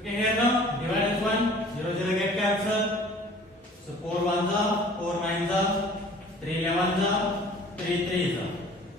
Okay, here now divide this one 0 0 get cancel. So 4 ones are 4 nines are 3 11s are 3 threes are.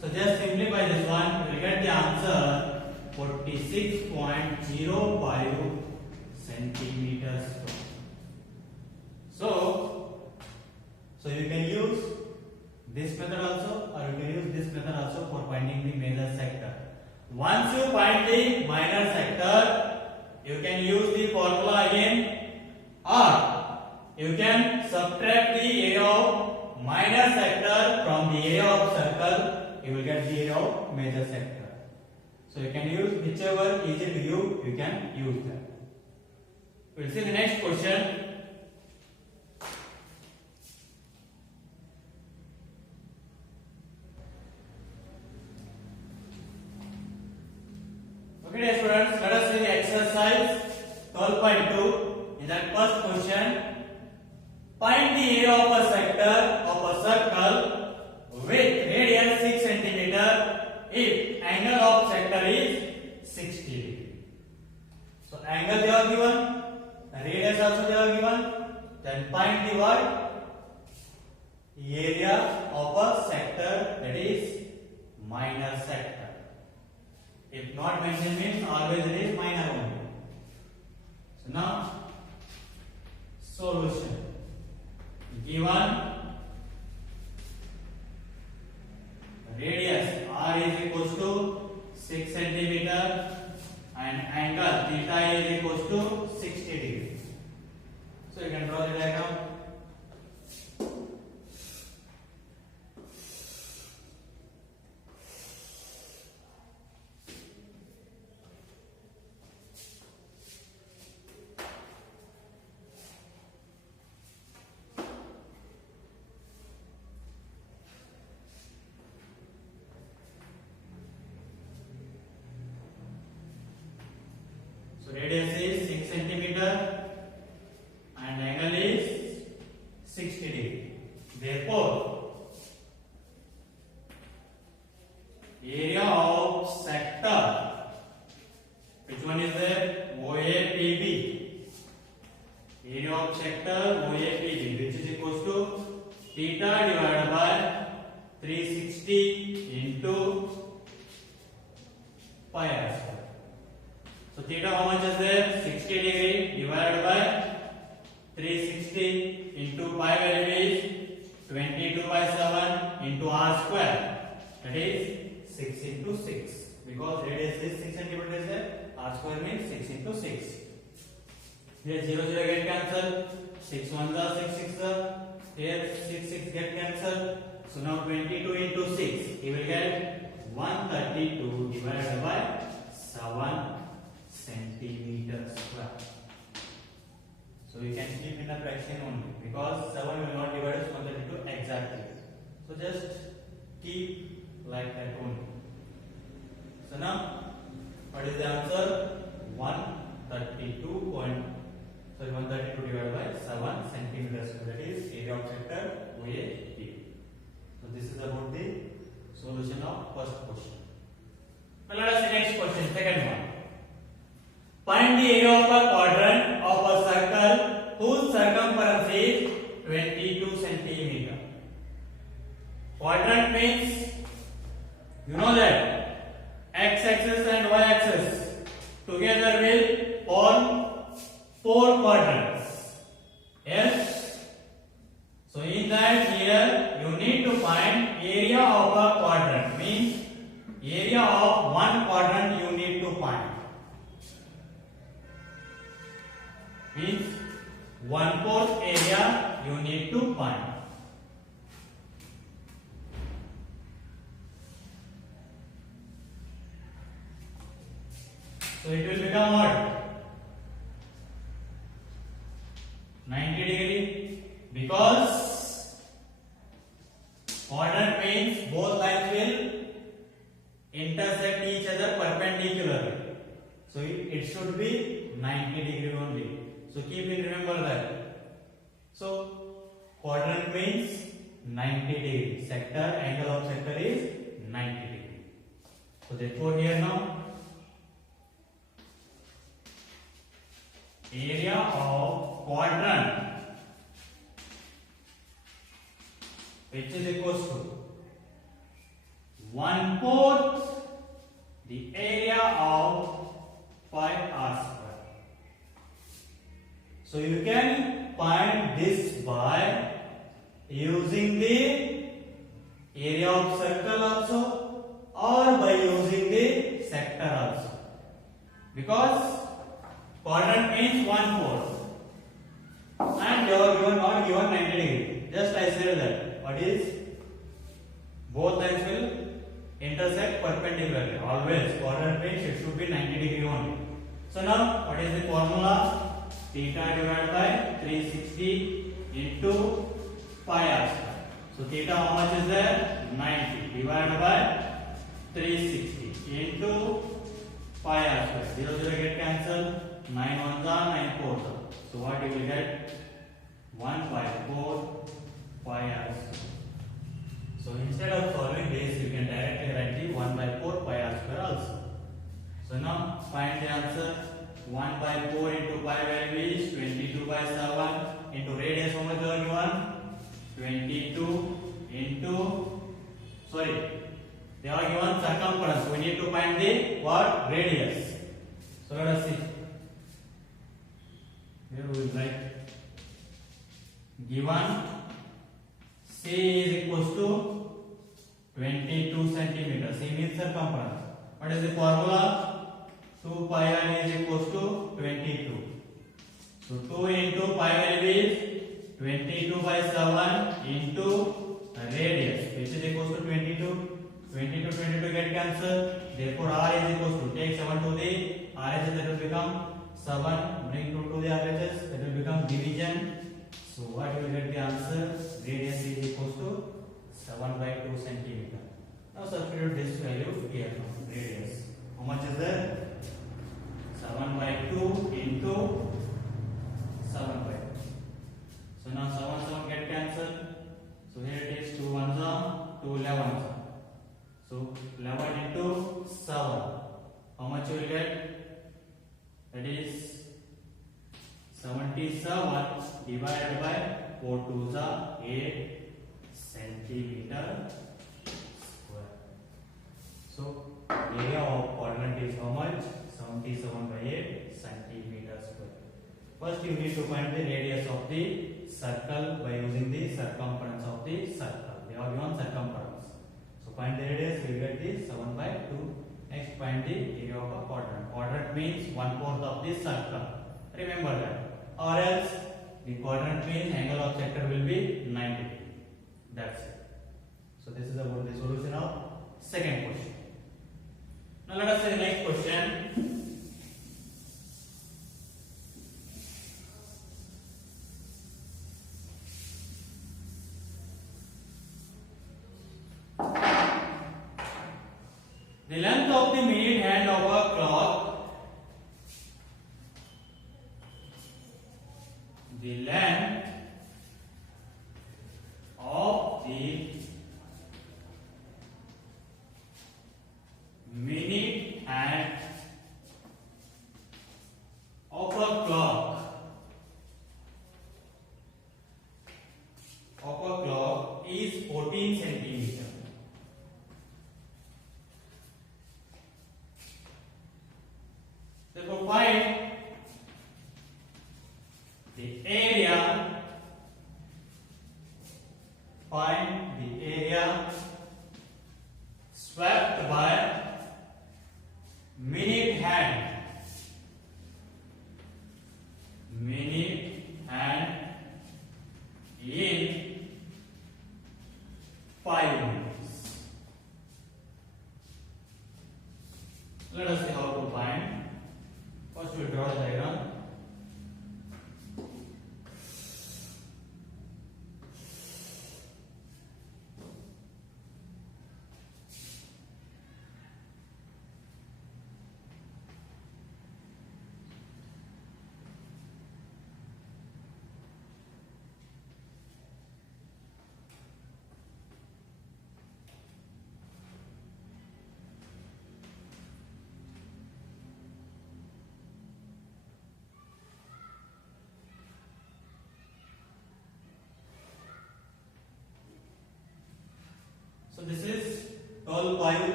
So just simplify this one, you will get the answer 46.05 centimeters square. So you can use this method also, or you can use this method also for finding the major sector. Once you find the minor sector, you can use the formula again, or you can subtract the area of minor sector from the area of circle. You will get the area of major sector. So you can use whichever easy to you. You can use that. We'll see the next question. Okay, dear students, let us see the exercise 12.2. In that first question, find the area of a sector of a circle with radius 6 cm if angle of sector is 60 degree. So angle they are given, radius also they are given. Then find the what? Area of a sector, that is minor sector. If not mentioned means always it is minor only. So now solution. Given radius r is equals to 6 cm and angle theta is equals to 60 degrees. So you can draw the diagram. So radius is 6 centimeter and angle is 60 degree. Therefore, area of sector, which one is there? OAPB. Area of sector OAPB, which is equals to theta divided by 360 into pi r square. So theta how much is there? 60 degree divided by 360 into pi value is 22/7 into r square. That is 6 into 6. Because radius is 6 cm is there. R square means 6 into 6. Here 0 0 get cancelled. 6 1s are 6 6s are. Here 6 6 get cancelled. So now 22 into 6. He will get 132 divided by 7 centimeters square. So you can keep in a fraction only because 7 will not divide 132 exactly. So just keep like that only. So now what is the answer? 132 divided by 7 centimeters square. That is area of sector OAP. So this is about the solution of first question. Now let us see next question, second one. Find the area of a quadrant of a circle whose circumference is 22 centimeter. Quadrant means, you know that x-axis and y-axis together will form 4 quadrants. Yes? So in that here you need to find area of a quadrant. Means area of one quadrant you need to find. Means 1/4 area you need to find. So it will become what? 90 degree, because quadrant means both lines will intersect each other perpendicularly. So it should be 90 degree only. So keep in remember that. So quadrant means 90 degree. Sector, angle of sector is 90 degree. So therefore here now area of quadrant which is equals to 1/4 the area of pi r square. So you can find this by using the area of circle also or by using the sector also, because quadrant means 1/4 and you are given not given 90 degree. Just I said that what is both lines will intersect perpendicularly. Always quadrant means it should be 90 degree only. So now what is the formula? Theta divided by 360 into pi r square. So theta how much is there? 90 divided by 360 into pi r square. 0 0 get cancelled. 9 1s are 9 4s are. So what you will get? 1/4 pi r square. So instead of solving this, you can directly write the 1/4 pi r square also. So now find the answer. 1/4 into pi value is 22/7 into radius how much you are given? 22 into they are given circumference. We need to find the what? Radius. So let us see. Here we will write given C is equals to 22 centimeters. C means circumference. What is the formula? 2 pi r is equals to 22. So 2 into pi value is 22/7 into radius, which is equals to 22. 22 get cancelled. Therefore r is equals to, take 7 to the RHS, that will become 7. Bring 2 to the RHS, that will become division. So what you will get the answer? Radius is equals to 7/2 centimeter. Now substitute this value here from radius. How much is there? 7/2 into 7/2. So now 7 get cancelled. So here it is 2 1s are 2 11s are. So 11 into 7. How much you will get? That is 77 divided by 4 2s are 8 centimeter square. So area of quadrant is how much? 77/8 centimeter square. First you need to find the radius of the circle by using the circumference of the circle. They are given circumference. So find the radius, you will get the 7/2. Next find the area of a quadrant. Quadrant means 1/4 of the circle. Remember that. Or else the quadrant means angle of sector will be 90. That's it. So this is about the solution of second question. Now let us see the next question. The length of the minute hand of a clock, the length of the minute hand of a clock is 14 centimeter. Therefore find the area swept by minute hand in 5 minutes. Let us see how to find. First we will draw the diagram.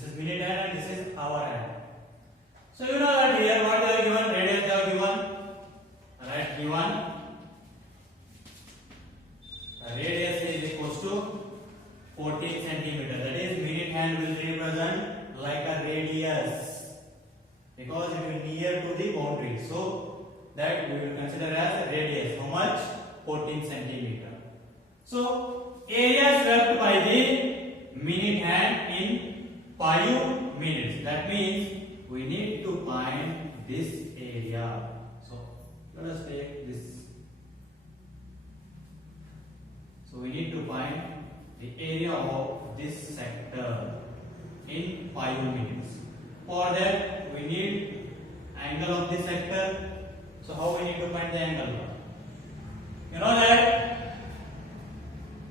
This is minute hand and this is hour hand. So you know that here what they are given, radius they are given, right? Given the radius is equals to 14 centimeter. That is minute hand will represent like a radius because it will near to the boundary. So that we will consider as radius. How much? 14 centimeter. So area swept by the minute hand in 5 minutes. That means we need to find this area. So let us take this. So we need to find the area of this sector in 5 minutes. For that we need angle of this sector. So how we need to find the angle? You know that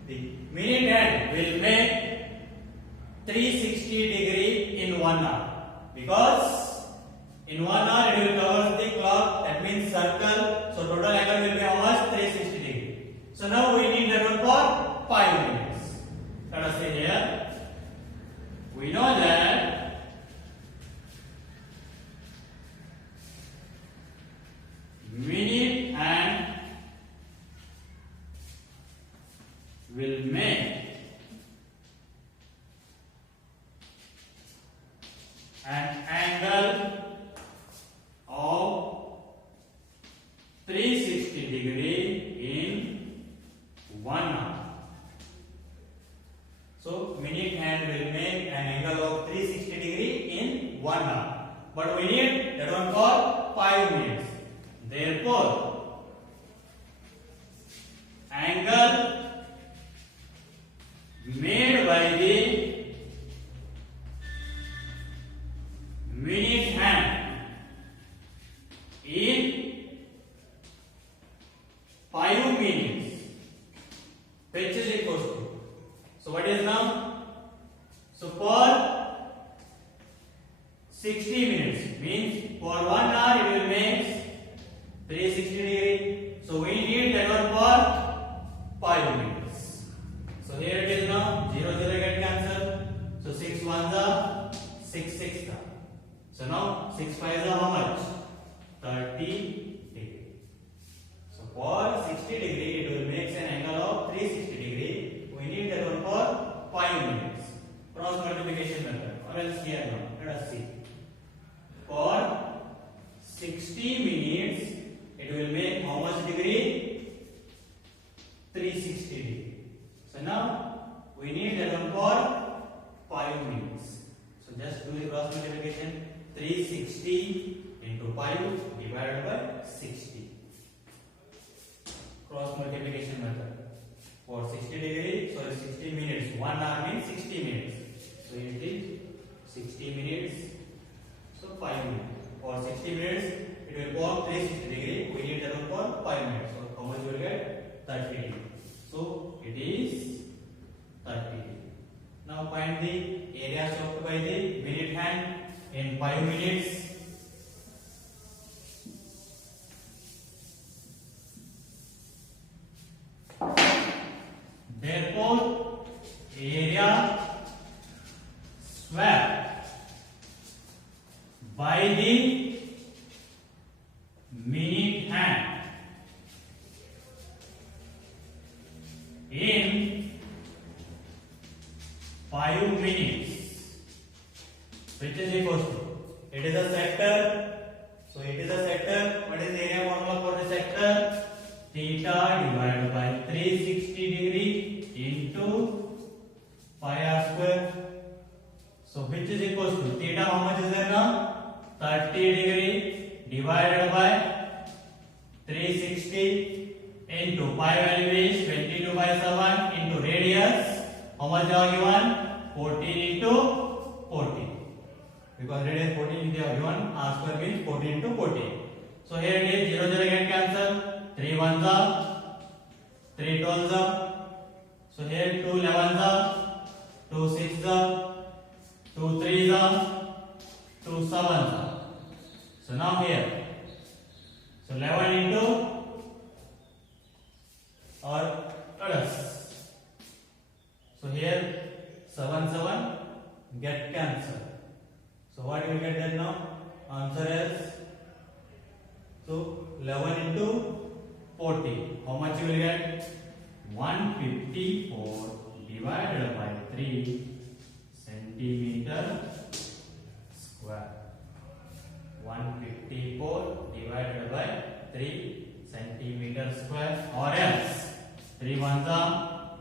the minute hand will make 360 degree in 1 hour because in 1 hour it will cover the clock, that means circle. So total angle will be how much? 360 degree. So now we need that one for 5 minutes. Let us say here we know that minute hand will make an angle of 360 degree in 1 hour. So minute hand will make an angle of 360 degree in 1 hour. But we need that one for 5 minutes. Therefore, angle made by the minute hand in 5 minutes, which is equal to. So what is now? So for 60 minutes means for 1 hour it will make 360 degree. So we need that one for 5 minutes. So here it is now 0 0 get cancelled. So 6 1s are 6 6. So now 6 5s are how much? 30 degree. So for 60 degree it will make an angle of 360 degree. We need that one for 5 minutes. Cross multiplication method. Or else here now. Let us see. For 60 minutes it will make how much degree? 360 degree. So now we need that one for 5 minutes. So just do the cross multiplication. 360 into 5 divided by 60. Cross multiplication method. For 60 degree, sorry 60 minutes. 1 hour means 60 minutes. So it is 60 minutes. So 5 minutes. For 60 minutes, it will go up 360 degree. We need that one for 5 minutes. So how much you will get? 30 degree. So it is 30 degree. Now find the area swept by the minute hand in 5 minutes. Therefore, area swept by the minute hand in 5 minutes, which is equal to, it is a sector. So it is a sector. What is the area formula for the sector? Theta divided by 360 degree into pi r square. So which is equal to theta, how much is there now? 30 degree divided by 360 into pi value is 22 by 7 into radius. How much are given? 14 into 14. Because radius 14 they are given, r square means 14 into 14. So here it is 0 0 get cancelled. 3 1s are 3 12s are. So here 2 11s are 2 6s are 2 3s are 2 7s are. So now here, so 11 into or plus. So here 7 7 get cancelled. So what you will get then now? Answer is, so 11 into 40. How much you will get? 154 divided by 3 centimeter square. 154 divided by 3 centimeter square, or else 3 ones are,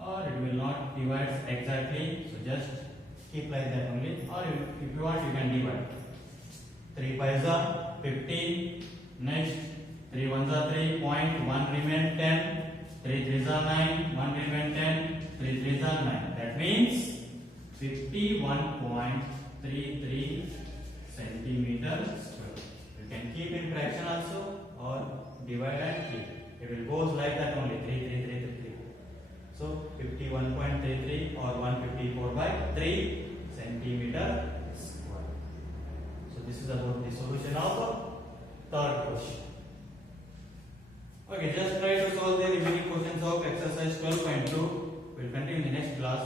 or it will not divide exactly, so just keep like that only, or if you want you can divide. 3 5s are 15, next 3 ones are 3, 1 remain 10, 3 3s are 9, 1 remain 10, 3 3s are 9. That means 51.33 centimeter square. You can keep in fraction also or divide and keep. It will goes like that only, 3 3 3 3 3. So 51.33 or 154 by 3 centimeter square. So this is about the solution of third question. Okay, just try to solve the remaining questions of exercise 12.2. We'll continue in the next class.